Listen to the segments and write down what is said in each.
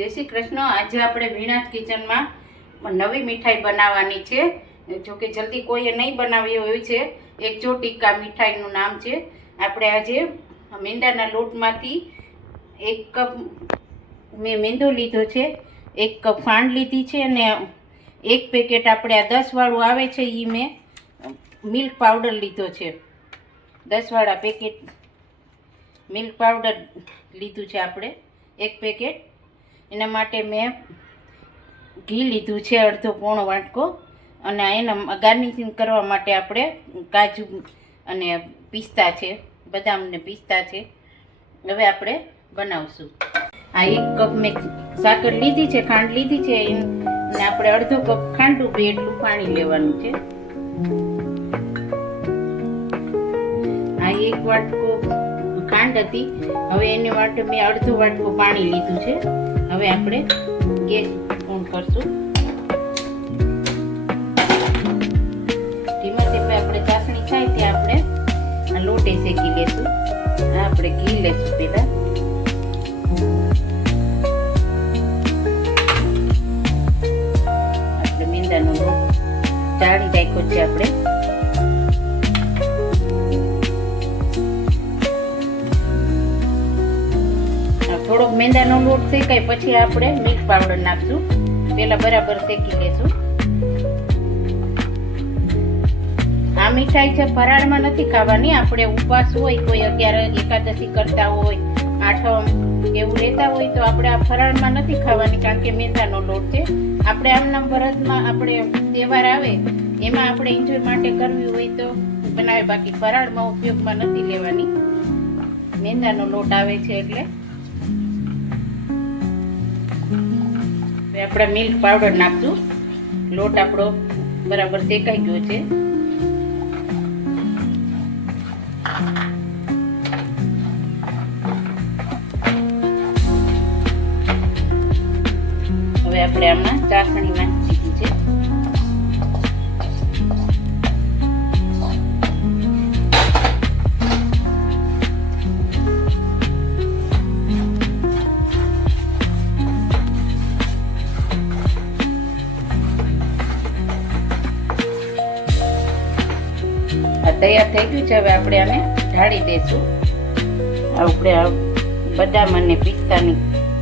જય શ્રી કૃષ્ણ। આજે આપણે વીણાસ કિચનમાં નવી મીઠાઈ બનાવવાની છે। જો કે જલ્દી કોઈએ નહીં બનાવી હોય છે। એકજો ટીકા મીઠાઈનું નામ છે। આપણે આજે મેંદાના લોટમાંથી 1 કપ મેં મેંદો લીધો છે, 1 કપ ખાંડ લીધી છે અને 1 પેકેટ આપણે આ 10 વાળું આવે છે એ મેં મિલ્ક પાવડર લીધો છે। 10 વાળા પેકેટ મિલ્ક પાવડર લીધું છે આપણે 1 પેકેટ। એના માટે મેં ઘી લીધું છે અડધો પોણો વાટકો અને એના ગાર્નિશિંગ કરવા માટે આપણે કાજુ અને પિસ્તા છે, બદામ ને પિસ્તા છે। હવે આપણે બનાવશું। આ 1 કપ મેં સાકર લીધી છે, ખાંડ લીધી છે અને આપણે અડધો કપ ખાંડ ડૂબે એટલું પાણી લેવાનું છે। આ 1 વાટકો ખાંડ હતી, હવે એની માટે મેં અડધો વાટકો પાણી લીધું છે। હવે આપણે ગેસ ઓન કરશું। ધીમે ધીમે આપણે ચાસણી થાય ત્યાં આપણે આ લોટે શેકી લેશું। આપણે ઘી લેશું પહેલા। આપણે મેંદાનો લોટ ચાળી રાખ્યો છે આપણે। થોડોક મેંદાનો લોટ શેકાય પછી આપણે મિલ્ક પાવડર નાખશું। પહેલા બરાબર શેકી લેશું। આ મીઠાઈ છે ફરાળમાં નથી ખાવાની, આપણે ઉપવાસ હોય, કોઈ 11 એકાદશી કરતા હોય, આઠમ એવું લેતા હોય તો આપણે આ ફરાળમાં નથી ખાવાની, કારણ કે મેંદાનો લોટ છે। આપણે આમના વ્રતમાં આપણે તહેવાર આવે એમાં આપણે એન્જોય માટે કરવી હોય તો બનાવે, બાકી ફરાળમાં ઉપયોગમાં નથી લેવાની, મેંદાનો લોટ આવે છે એટલે। આપણે મિલ્ક પાવડર નાખશું। લોટ આપણો બરાબર શેકાઈ ગયો છે। હવે આપણે આમાં ચાસણી નાખી દીધી છે। તૈયાર થઈ ગયું છે। હવે આપણે આને ઢાળી દઈશું। આપણે આ બદામ અને પિસ્તાની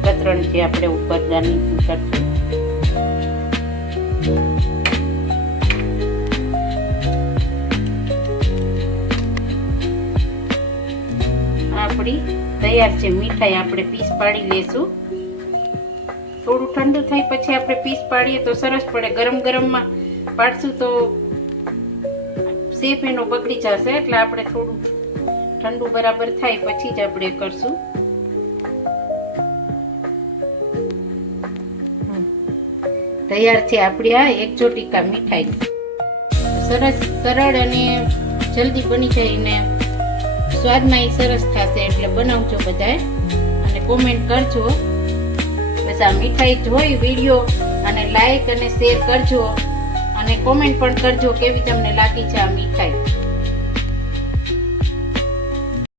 કતરણ છે આપણે ઉપર ગાર્નિશિંગ કરશું। આપણી તૈયાર છે મીઠાઈ। આપણે પીસ પાડી લેશું। થોડું ઠંડુ થાય પછી આપણે પીસ પાડીએ તો સરસ પડે। ગરમ ગરમમાં પાડશું તો શેપ એનો બગડી જશે, એટલે આપણે થોડું ઠંડુ બરાબર થાય પછી જ આપણે કરશું। તૈયાર છે આપણી આ એકજો ટીકા મીઠાઈ। સરસ સરળ અને જલ્દી બની જાય ને સ્વાદમાં એ સરસ થશે, એટલે બનાવજો બધાએ અને કોમેન્ટ કરજો। બસ આ મીઠાઈ જોઈ વિડીયો અને લાઈક અને શેર કરજો અને કોમેન્ટ પણ કરજો કેવી તમને લાગી છે આ મીઠાઈ।